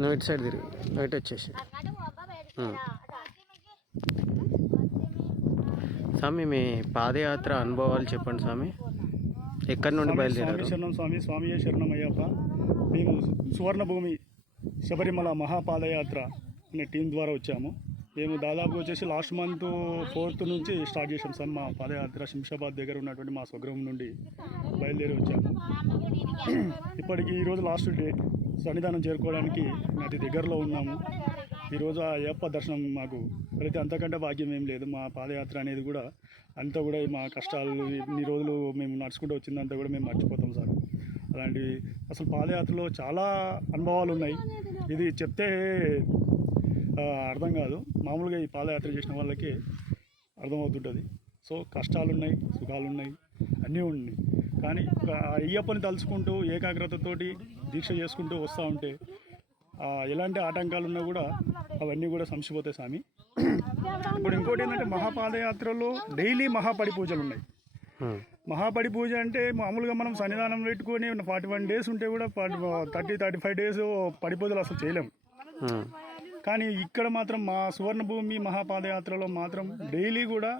నువ్వు ఇటు సైడ్ తిరిగి ఇటు వచ్చేసి స్వామి మీ పాదయాత్ర అనుభవాలు చెప్పండి స్వామి. ఎక్కడి నుండి బయలుదేరారు? శరణం స్వామి, స్వామి శరణం అయ్యప్ప. మేము సువర్ణభూమి శబరిమల మహాపాదయాత్ర అనే టీం ద్వారా వచ్చాము. మేము దాదాపు వచ్చేసి లాస్ట్ మంత్ 4th నుంచి స్టార్ట్ చేసాం సార్ మా పాదయాత్ర. శంషాబాద్ దగ్గర ఉన్నటువంటి మా స్వగృహం నుండి బయలుదేరి వచ్చాము. ఇప్పటికి ఈరోజు లాస్ట్ డే. సన్నిధానం చేరుకోవడానికి అతి దగ్గరలో ఉన్నాము. ఈరోజు ఆ అయ్యప్ప దర్శనం మాకు అయితే అంతకంటే భాగ్యం ఏం లేదు. మా పాదయాత్ర అనేది కూడా అంతా కూడా మా కష్టాలు ఇన్ని రోజులు మేము నడుచుకుంటూ వచ్చిందంతా కూడా మేము మర్చిపోతాం సార్. అలాంటివి అసలు పాదయాత్రలో చాలా అనుభవాలు ఉన్నాయి. ఇది చెప్తే అర్థం కాదు. మామూలుగా ఈ పాదయాత్ర చేసిన వాళ్ళకి అర్థమవుతుంటుంది. సో కష్టాలు ఉన్నాయి, సుఖాలు ఉన్నాయి, అన్నీ ఉన్నాయి. కానీ అయ్యప్పని తలుచుకుంటూ ఏకాగ్రతతోటి దీక్ష చేసుకుంటూ వస్తూ ఉంటే ఎలాంటి ఆటంకాలు ఉన్నా కూడా అవన్నీ కూడా సంసిపోతాయి స్వామి. ఇప్పుడు ఇంకోటి ఏంటంటే మహాపాదయాత్రలో డైలీ మహాపడి పూజలు ఉన్నాయి. మహాపడి పూజ అంటే మామూలుగా మనం సన్నిధానం పెట్టుకొని 41 days ఉంటే కూడా 30-35 days పడి పూజలు అసలు చేయలేము. కానీ ఇక్కడ మాత్రం మా సువర్ణభూమి మహాపాదయాత్రలో మాత్రం డైలీ కూడా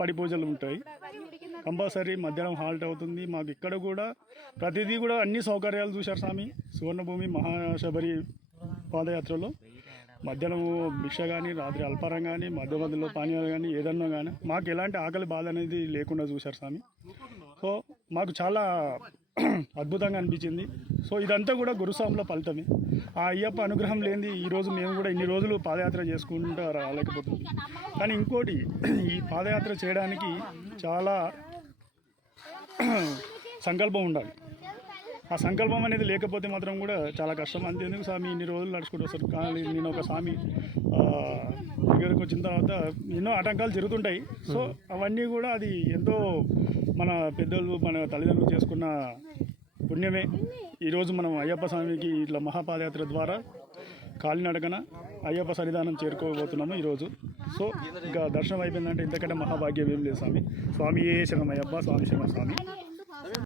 పడి పూజలు ఉంటాయి. కంపల్సరీ మధ్యాహ్నం హాల్ట్ అవుతుంది. మాకు ఇక్కడ కూడా ప్రతిదీ కూడా అన్ని సౌకర్యాలు చూశారు స్వామి. సువర్ణభూమి మహాశబరి పాదయాత్రలో మధ్యాహ్నం భిక్ష కానీ, రాత్రి అల్పారం కానీ, మధ్యలో పానీయాలు కానీ, ఏదన్నా కానీ మాకు ఎలాంటి ఆకలి బాధ అనేది లేకుండా చూశారు స్వామి. సో మాకు చాలా అద్భుతంగా అనిపించింది. సో ఇదంతా కూడా గురుస్వాముల ఫలితమే. ఆ అయ్యప్ప అనుగ్రహం లేనిది ఈరోజు మేము కూడా ఇన్ని రోజులు పాదయాత్ర చేసుకుంటూ రాలేకపోతుంది. కానీ ఇంకోటి, ఈ పాదయాత్ర చేయడానికి చాలా సంకల్పం ఉండాలి. ఆ సంకల్పం అనేది లేకపోతే మాత్రం కూడా చాలా కష్టం. అంతేందుకు స్వామి ఇన్ని రోజులు నడుచుకుంటూ వస్తారు. కానీ నేను ఒక స్వామి దగ్గరకు వచ్చిన తర్వాత ఎన్నో ఆటంకాలు జరుగుతుంటాయి. సో అవన్నీ కూడా అది ఎంతో మన పెద్దలు మన తల్లిదండ్రులు చేసుకున్న పుణ్యమే. ఈరోజు మనం అయ్యప్ప స్వామికి ఇట్లా మహాపాదయాత్ర ద్వారా కాలినడకన అయ్యప్ప సన్నిధానం చేరుకోబోతున్నాము ఈరోజు. సో ఇంకా దర్శనం అయిపోయిందంటే ఇంతకంటే మహాభాగ్యం ఏం లేదు స్వామి. స్వామియే శరణం అయ్యప్ప, స్వామి శరణం స్వామి.